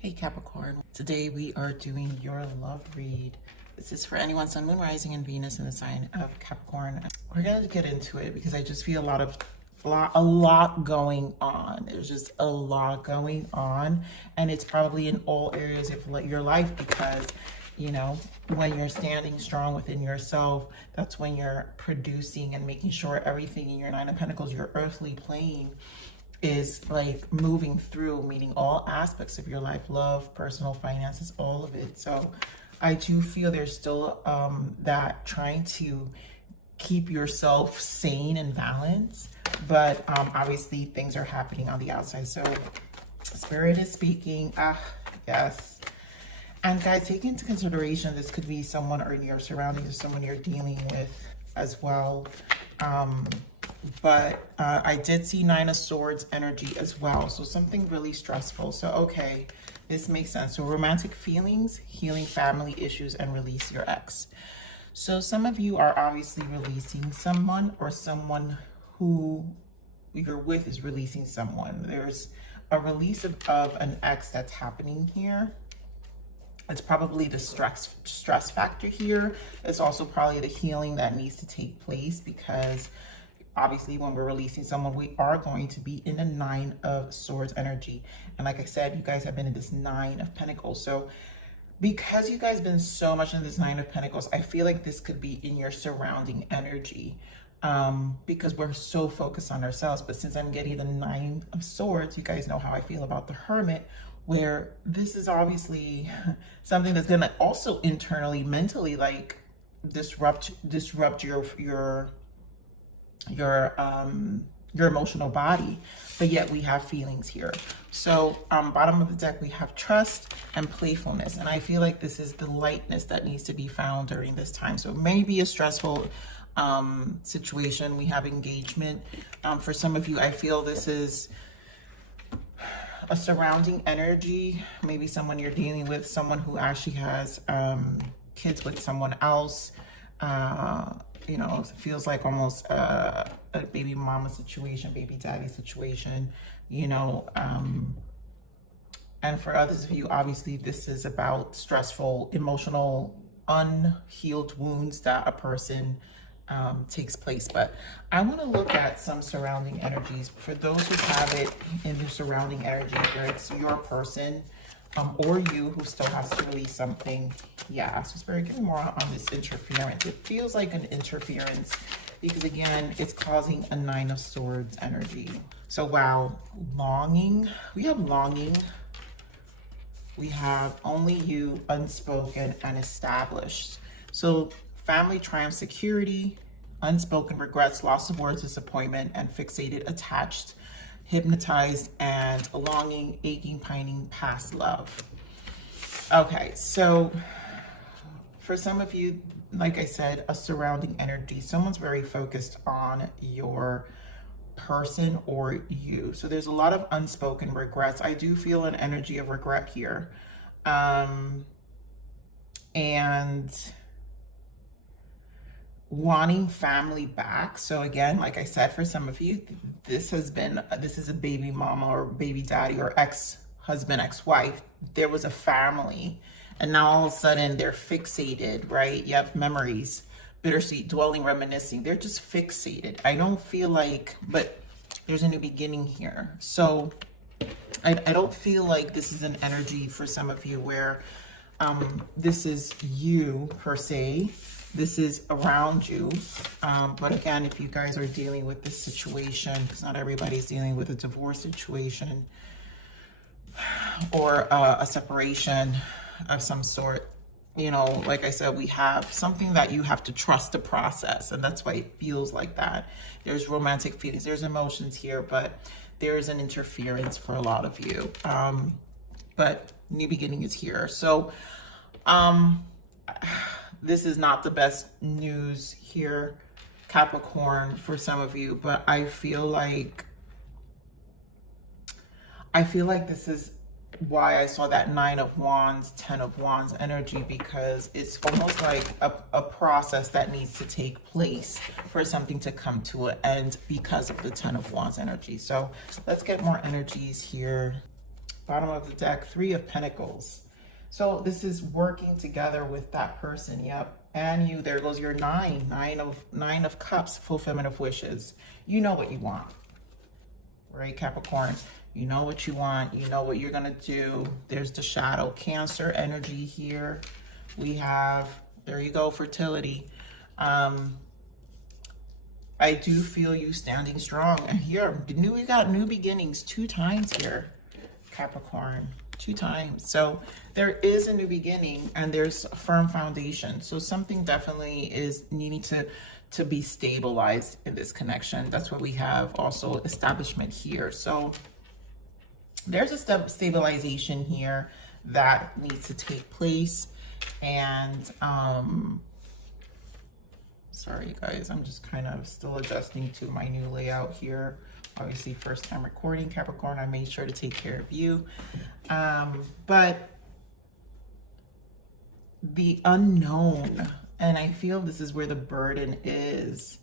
Hey Capricorn, today we are doing your love read. This is for anyone Sun, Moon, Rising, and Venus in the sign of Capricorn. We're gonna get into it because I just feel a lot going on. There's just a lot going on, and it's probably in all areas of your life because, you know, when you're standing strong within yourself, that's when you're producing and making sure everything in your Nine of Pentacles, your earthly plane, is like moving through, meaning all aspects of your life, love, personal finances, all of it. So I do feel there's still that trying to keep yourself sane and balanced, but obviously things are happening on the outside. So Spirit is speaking. Yes. And guys, take into consideration, this could be someone or in your surroundings or someone you're dealing with as well. But I did see Nine of Swords energy as well. So something really stressful. So, okay, this makes sense. So romantic feelings, healing family issues, and release your ex. So some of you are obviously releasing someone, or someone who you're with is releasing someone. There's a release of an ex that's happening here. It's probably the stress factor here. It's also probably the healing that needs to take place, because obviously when we're releasing someone, we are going to be in a Nine of Swords energy. And like I said, you guys have been in this Nine of Pentacles. So because you guys have been so much in this Nine of Pentacles, I feel like this could be in your surrounding energy, because we're so focused on ourselves. But since I'm getting the Nine of Swords, you guys know how I feel about the Hermit, where this is obviously something that's going to also internally, mentally, like disrupt your emotional body, but yet we have feelings here. So bottom of the deck, we have trust and playfulness, and I feel like this is the lightness that needs to be found during this time. So maybe a stressful situation. We have engagement. For some of you, I feel this is a surrounding energy, maybe someone you're dealing with, someone who actually has kids with someone else. You know, it feels like almost a baby mama situation, baby daddy situation, you know. And for others of you, obviously, this is about stressful, emotional, unhealed wounds that a person takes place. But I want to look at some surrounding energies. For those who have it in the surrounding energy, where it's your person, or you who still has to release something. Yeah, so Spirit, give me more on this interference. It feels like an interference because, again, it's causing a Nine of Swords energy. So, wow, longing. We have longing. We have only you, unspoken, and established. So, family, triumph, security, unspoken regrets, loss of words, disappointment, and fixated, attached, hypnotized, and longing, aching, pining, past love. Okay, so for some of you, like I said, a surrounding energy. Someone's very focused on your person or you. So there's a lot of unspoken regrets. I do feel an energy of regret here. And wanting family back. So again, like I said, for some of you, this is a baby mama or baby daddy or ex-husband, ex-wife. There was a family, and now all of a sudden they're fixated, right? You have memories, bittersweet, dwelling, reminiscing. They're just fixated. I don't feel like, but there's a new beginning here. So I don't feel like this is an energy for some of you where this is you per se. This is around you. But again, if you guys are dealing with this situation, because not everybody's dealing with a divorce situation or a separation of some sort, you know, like I said, we have something that you have to trust the process. And that's why it feels like that. There's romantic feelings, there's emotions here, but there's an interference for a lot of you. But new beginning is here. So, this is not the best news here, Capricorn, for some of you, but I feel like this is why I saw that Nine of Wands, 10 of Wands energy, because it's almost like a process that needs to take place for something to come to an end because of the 10 of Wands energy. So let's get more energies here. Bottom of the deck, Three of Pentacles. So this is working together with that person. Yep. And you, there goes your nine of cups, fulfillment of wishes. You know what you want, right, Capricorn? You know what you want. You know what you're going to do. There's the shadow, Cancer energy here. We have, there you go, fertility. I do feel you standing strong. And here, we got new beginnings 2 times here, Capricorn. 2 times. So there is a new beginning and there's a firm foundation. So something definitely is needing to be stabilized in this connection. That's what we have. Also establishment here. So there's a stabilization here that needs to take place. And sorry guys, I'm just kind of still adjusting to my new layout here. Obviously, first time recording, Capricorn, I made sure to take care of you. But the unknown, and I feel this is where the burden is.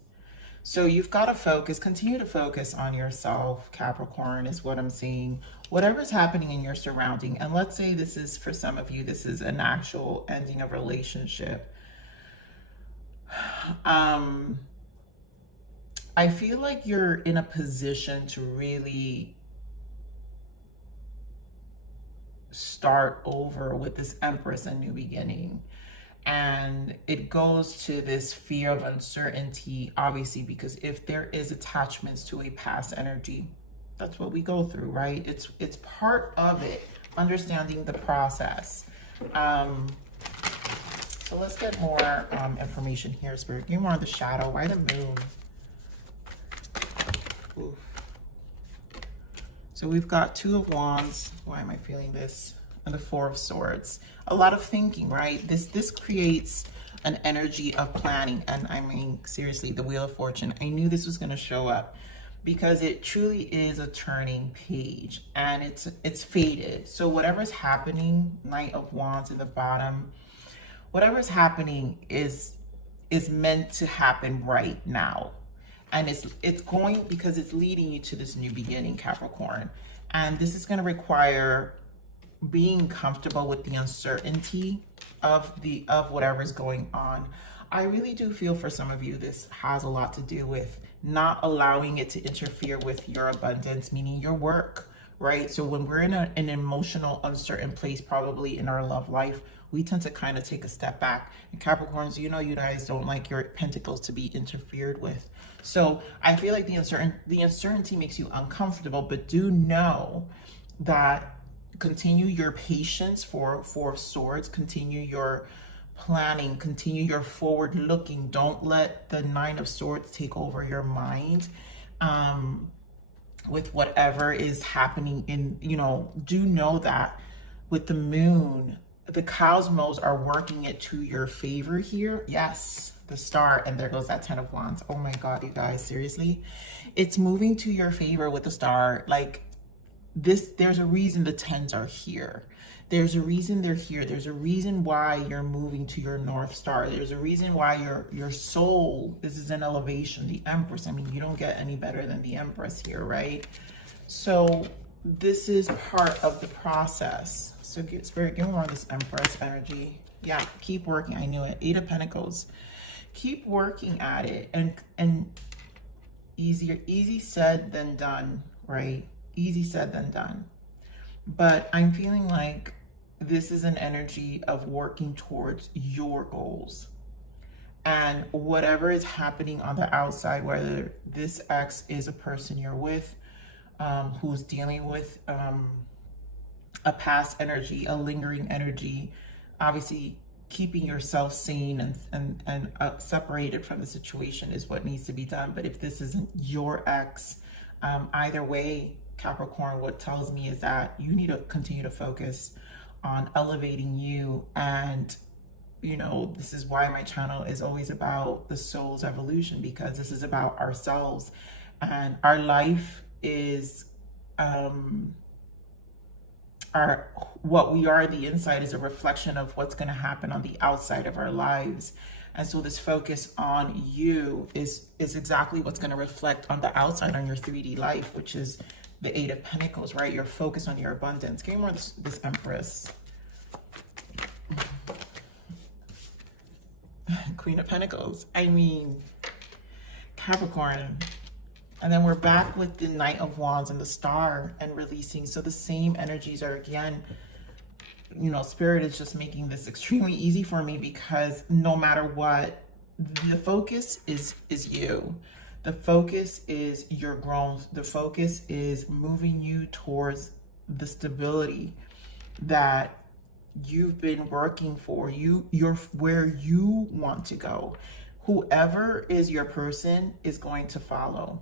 So you've got to focus, continue to focus on yourself, Capricorn, is what I'm seeing. Whatever's happening in your surrounding, and let's say this is, for some of you, this is an actual ending of relationship. I feel like you're in a position to really start over with this Empress, a new beginning. And it goes to this fear of uncertainty, obviously, because if there is attachments to a past energy, that's what we go through, right? It's part of it, understanding the process. So let's get more information here, Spirit. Give me more on the shadow. Why the moon? Oof. So we've got 2 of Wands. Why am I feeling this? And the 4 of Swords. A lot of thinking, right? This creates an energy of planning. And I mean, seriously, the Wheel of Fortune. I knew this was going to show up because it truly is a turning page and it's faded. So whatever's happening, Knight of Wands in the bottom, whatever's happening is meant to happen right now. And it's going, because it's leading you to this new beginning, Capricorn. And this is going to require being comfortable with the uncertainty of whatever's going on. I really do feel for some of you, this has a lot to do with not allowing it to interfere with your abundance, meaning your work, right? So when we're in an emotional, uncertain place, probably in our love life, we tend to kind of take a step back. And Capricorns, you know, you guys don't like your pentacles to be interfered with. So I feel like the uncertainty makes you uncomfortable, but do know that continue your patience for 4 of Swords, continue your planning, continue your forward looking. Don't let the 9 of Swords take over your mind with whatever is happening in, you know, do know that with the moon, the cosmos are working it to your favor here. Yes, the Star, and there goes that 10 of Wands. Oh my God, you guys, seriously? It's moving to your favor with the Star. Like this, there's a reason the 10s are here. There's a reason they're here. There's a reason why you're moving to your North Star. There's a reason why your soul, this is an elevation, the Empress. I mean, you don't get any better than the Empress here, right? So this is part of the process. So Spirit, give me more of this Empress energy. Yeah, keep working. I knew it. 8 of Pentacles. Keep working at it. And easy said than done, right? Easy said than done. But I'm feeling like this is an energy of working towards your goals. And whatever is happening on the outside, whether this ex is a person you're with, who's dealing with a past energy, a lingering energy, obviously keeping yourself sane and separated from the situation is what needs to be done. But if this isn't your ex, either way, Capricorn, what tells me is that you need to continue to focus on elevating you. And, you know, this is why my channel is always about the soul's evolution, because this is about ourselves. And our life is, what we are, the inside is a reflection of what's going to happen on the outside of our lives. And so this focus on you is exactly what's going to reflect on the outside, on your 3D life, which is the Eight of Pentacles, right? You're focused on your abundance. Give me more of this Empress. Queen of Pentacles. I mean, Capricorn. And then we're back with the Knight of Wands and the Star and releasing. So the same energies are again, you know, Spirit is just making this extremely easy for me, because no matter what, the focus is you. The focus is your growth. The focus is moving you towards the stability that you've been working for. You're where you want to go. Whoever is your person is going to follow.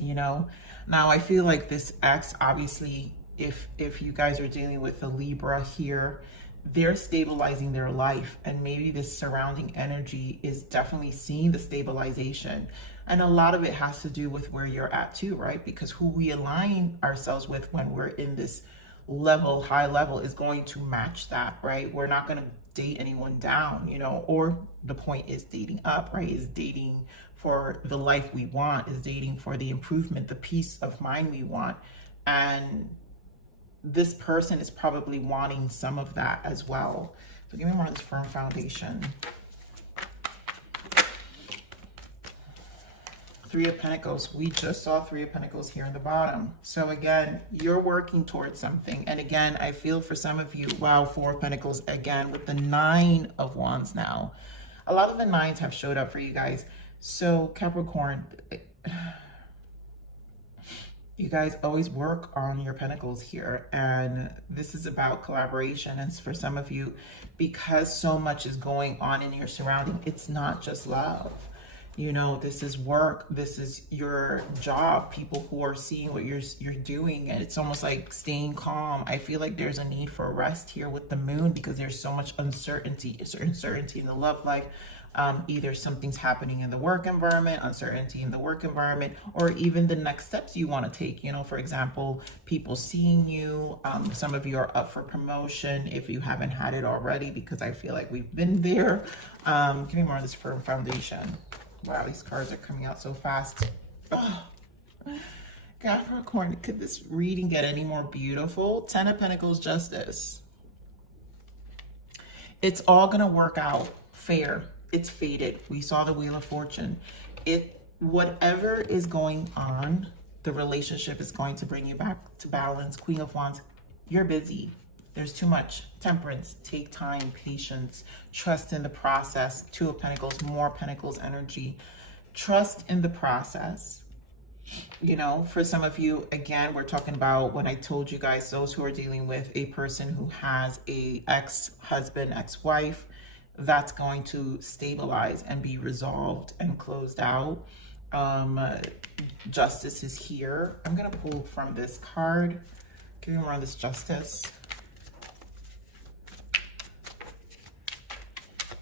You know, now I feel like this X, obviously, if you guys are dealing with the Libra here, they're stabilizing their life, and maybe this surrounding energy is definitely seeing the stabilization. And a lot of it has to do with where you're at too, right? Because who we align ourselves with when we're in this level, high level, is going to match that, right? We're not going to date anyone down, you know, or the point is dating up, right? Is dating for the life we want, is dating for the improvement, the peace of mind we want. And this person is probably wanting some of that as well. So give me more of this firm foundation. Three of Pentacles. We just saw Three of Pentacles here in the bottom. So again, you're working towards something. And again, I feel for some of you, wow, Four of Pentacles again with the Nine of Wands now. A lot of the nines have showed up for you guys. So Capricorn, you guys always work on your pentacles here, and this is about collaboration. And for some of you, because so much is going on in your surrounding, it's not just love. You know, this is work. This is your job. People who are seeing what you're doing, and it's almost like staying calm. I feel like there's a need for rest here with the moon, because there's so much uncertainty in the love life. Either something's happening in the work environment, uncertainty in the work environment, or even the next steps you want to take. You know, for example, people seeing you. Some of you are up for promotion if you haven't had it already, because I feel like we've been there. Give me more of this firm foundation. Wow, these cards are coming out so fast. Oh, Capricorn, could this reading get any more beautiful? Ten of Pentacles, Justice. It's all going to work out fair. It's fated. We saw the Wheel of Fortune. Whatever is going on, the relationship is going to bring you back to balance. Queen of Wands, you're busy. There's too much. Temperance, take time, patience, trust in the process. Two of Pentacles, more Pentacles energy. Trust in the process. You know, for some of you, again, we're talking about when I told you guys, those who are dealing with a person who has a ex-husband, ex-wife, that's going to stabilize and be resolved and closed out. Justice is here. I'm going to pull from this card. Give me more of this Justice.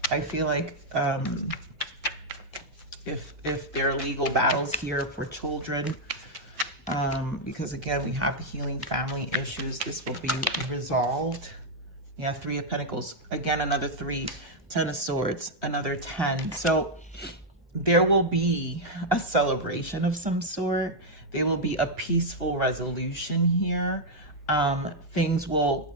I feel like if there are legal battles here for children, because again, we have the healing family issues, this will be resolved. Yeah, Three of Pentacles. Again, another 3. 10 of Swords, another 10. So there will be a celebration of some sort. There will be a peaceful resolution here. Things will,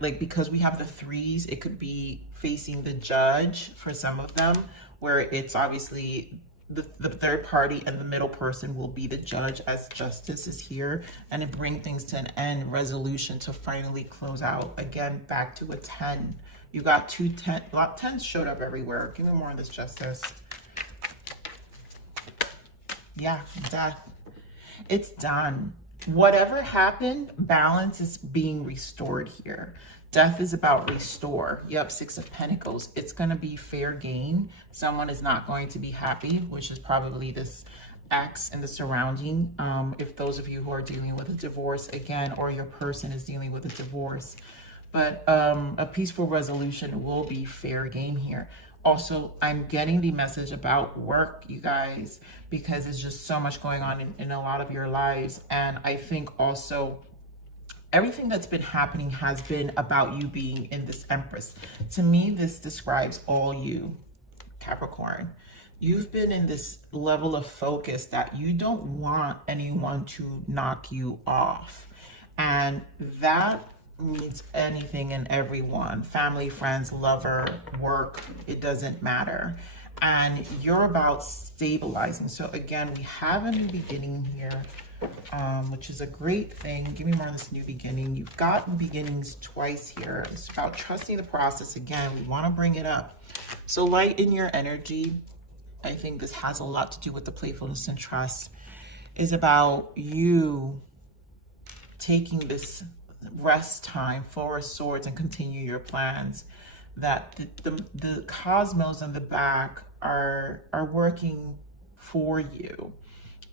because we have the 3s, it could be facing the judge for some of them, where it's obviously the third party and the middle person will be the judge as Justice is here, and it bring things to an end, resolution to finally close out. Again, back to a 10. You got 2 10, a lot 10s showed up everywhere. Give me more of this Justice. Yeah, death. It's done. Whatever happened, balance is being restored here. Death is about restore. You have 6 of Pentacles. It's going to be fair game. Someone is not going to be happy, which is probably this X and the surrounding. If those of you who are dealing with a divorce again, or your person is dealing with a divorce. But a peaceful resolution will be fair game here. Also, I'm getting the message about work, you guys, because there's just so much going on in a lot of your lives. And I think also everything that's been happening has been about you being in this Empress. To me, this describes all you, Capricorn. You've been in this level of focus that you don't want anyone to knock you off. And that means anything and everyone, family, friends, lover, work, it doesn't matter. And you're about stabilizing. So again, we have a new beginning here, which is a great thing. Give me more of this new beginning. You've got beginnings twice here. It's about trusting the process. Again, we want to bring it up. So light in your energy. I think this has a lot to do with the playfulness and trust. Is about you taking this rest time, Four of Swords, and continue your plans. That the cosmos in the back are working for you.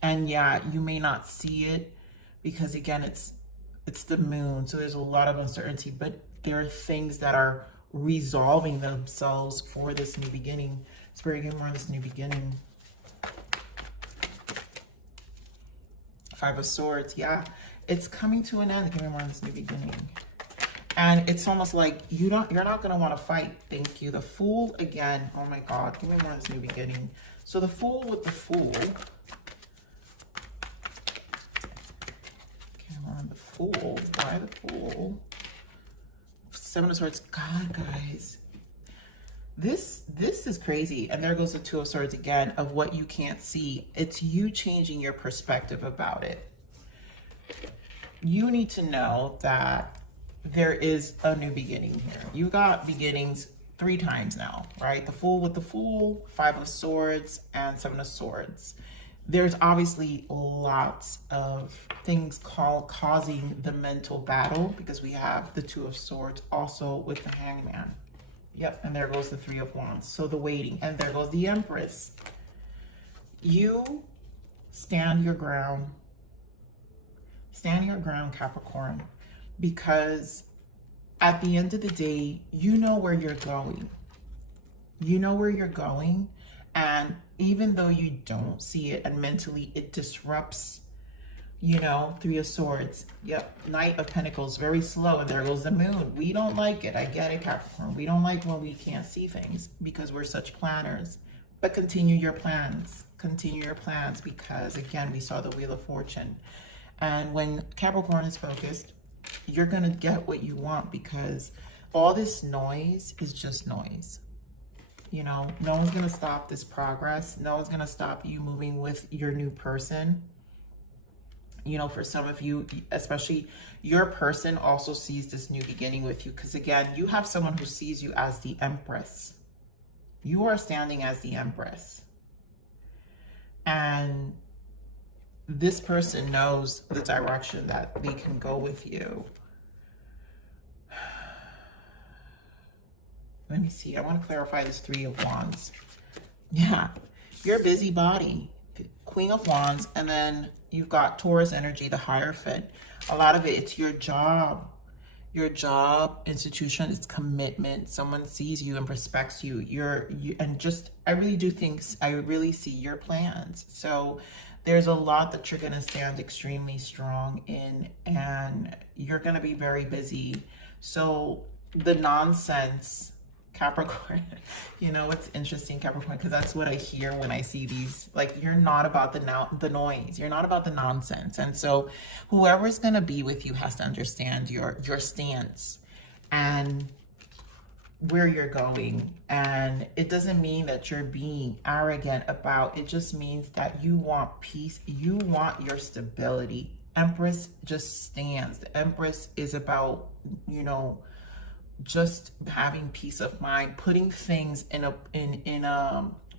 And yeah, you may not see it because again, it's the moon. So there's a lot of uncertainty, but there are things that are resolving themselves for this new beginning. Spirit, give me more of this new beginning. Five of Swords, yeah. It's coming to an end. Give me more of this new beginning. And it's almost like you're not going to want to fight. Thank you. The Fool again. Oh my God. Give me more of this new beginning. So the Fool with the Fool. Come on, the Fool. Why the Fool? Seven of Swords. God, guys. This is crazy. And there goes the Two of Swords again of what you can't see. It's you changing your perspective about it. You need to know that there is a new beginning here. You got beginnings 3 times now, right? The Fool with the Fool, Five of Swords, and Seven of Swords. There's obviously lots of things causing the mental battle because we have the Two of Swords also with the Hangman. Yep, and there goes the Three of Wands. So the waiting, and there goes the Empress. You stand your ground. Stand your ground, Capricorn. Because at the end of the day, you know where you're going. You know where you're going. And even though you don't see it and mentally it disrupts, you know, Three of Swords. Yep, Knight of Pentacles, very slow. And there goes the Moon. We don't like it. I get it, Capricorn. We don't like when we can't see things because we're such planners. But continue your plans. Continue your plans because, again, we saw the Wheel of Fortune. And when Capricorn is focused, you're going to get what you want because all this noise is just noise. You know, no one's going to stop this progress. No one's going to stop you moving with your new person. You know, for some of you, especially your person also sees this new beginning with you. Because again, you have someone who sees you as the Empress. You are standing as the Empress. And this person knows the direction that they can go with you. Let me see. I want to clarify this Three of Wands. Yeah, you're a busybody. Queen of Wands. And then you've got Taurus energy, the Hierophant. A lot of it, it's your job. Your job, institution, it's commitment. Someone sees you and respects you. I really do think, I really see your plans. So there's a lot that you're going to stand extremely strong in, and you're going to be very busy. So the nonsense, Capricorn, you know, it's interesting, Capricorn, because that's what I hear when I see these. Like, you're not about the noise. You're not about the nonsense. And so whoever's going to be with you has to understand your stance and where you're going. And it doesn't mean that you're being arrogant about it. Just means that you want peace. You want your stability. Empress just stands. The Empress is about, you know, just having peace of mind, putting things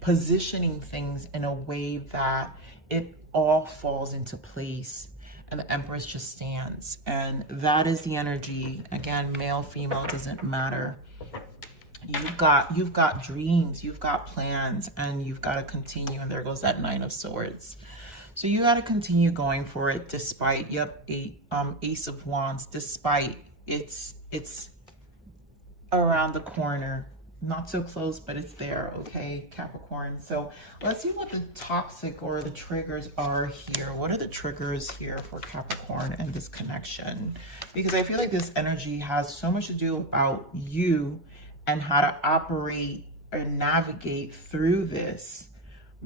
positioning things in a way that it all falls into place. And the Empress just stands. And that is the energy. Again, male, female, doesn't matter. You've got dreams, you've got plans, and you've got to continue. And there goes that Nine of Swords. So you got to continue going for it despite, Ace of Wands, despite it's around the corner. Not so close, but it's there, okay, Capricorn? So let's see what the toxic or the triggers are here. What are the triggers here for Capricorn and this connection? Because I feel like this energy has so much to do about you and how to operate or navigate through this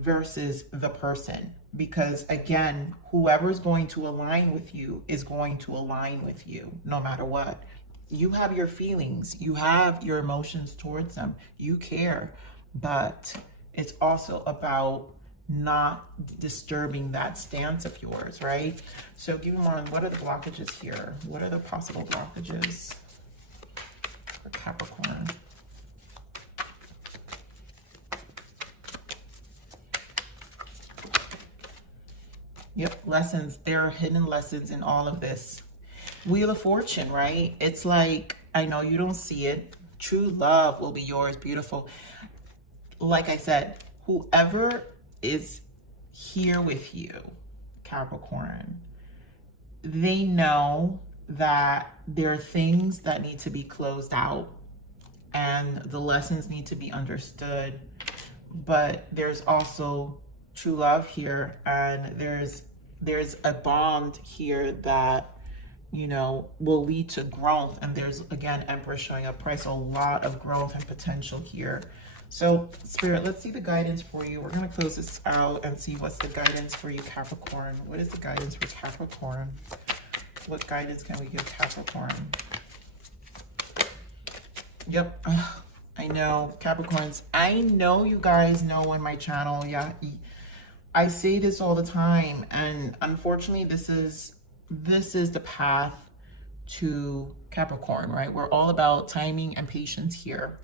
versus the person. Because again, whoever's going to align with you is going to align with you no matter what. You have your feelings, you have your emotions towards them, you care, but it's also about not disturbing that stance of yours, right? So give me more. What are the blockages here? What are the possible blockages for Capricorn? Yep, lessons. There are hidden lessons in all of this. Wheel of Fortune, right? It's like, I know you don't see it. True love will be yours. Beautiful. Like I said, whoever is here with you, Capricorn, they know that there are things that need to be closed out and the lessons need to be understood. But there's also true love here, and there's a bond here that, you know, will lead to growth. And there's, again, Empress showing up, price, a lot of growth and potential here. So Spirit, let's see the guidance for you. We're going to close this out and see what's the guidance for you, Capricorn. What is the guidance for Capricorn? What guidance can we give Capricorn? Yep. I know, Capricorns. I know you guys know on my channel. Yeah. I say this all the time, and unfortunately this is the path to Capricorn, right? We're all about timing and patience here.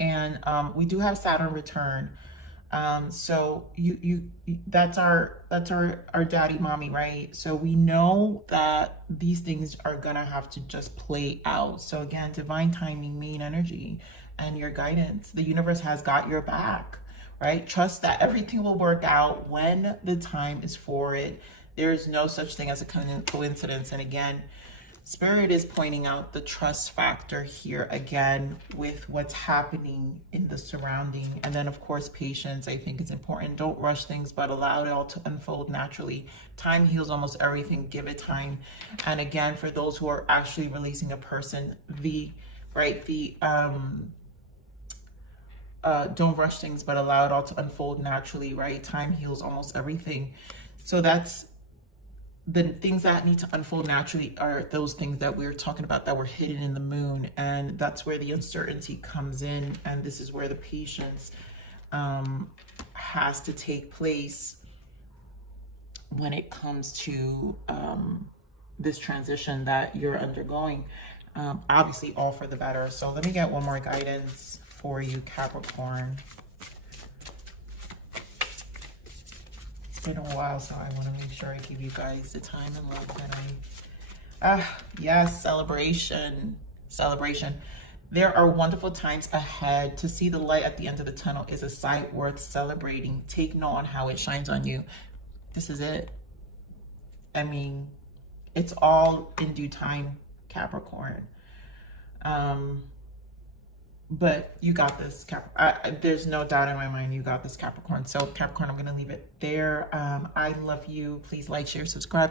And we do have Saturn return. So that's our daddy mommy, right? So we know that these things are gonna have to just play out. So again, divine timing, main energy, and your guidance. The universe has got your back, right? Trust that everything will work out when the time is for it. There is no such thing as a coincidence. And again, Spirit is pointing out the trust factor here again with what's happening in the surrounding. And then of course, patience, I think is important. Don't rush things, but allow it all to unfold naturally. Time heals almost everything. Give it time. And again, for those who are actually releasing a person, don't rush things, but allow it all to unfold naturally, right? Time heals almost everything. So that's the things that need to unfold naturally are those things that we're talking about that were hidden in the moon. And that's where the uncertainty comes in. And this is where the patience has to take place when it comes to this transition that you're undergoing. Obviously all for the better. So let me get one more guidance for you, Capricorn. It's been a while, so I want to make sure I give you guys the time and love that yes, celebration. There are wonderful times ahead. To see the light at the end of the tunnel is a sight worth celebrating. Take note on how it shines on you. This is it. I mean, it's all in due time, Capricorn. But you got this, there's no doubt in my mind you got this, Capricorn. So Capricorn, I'm going to leave it there. I love you. Please like, share, subscribe.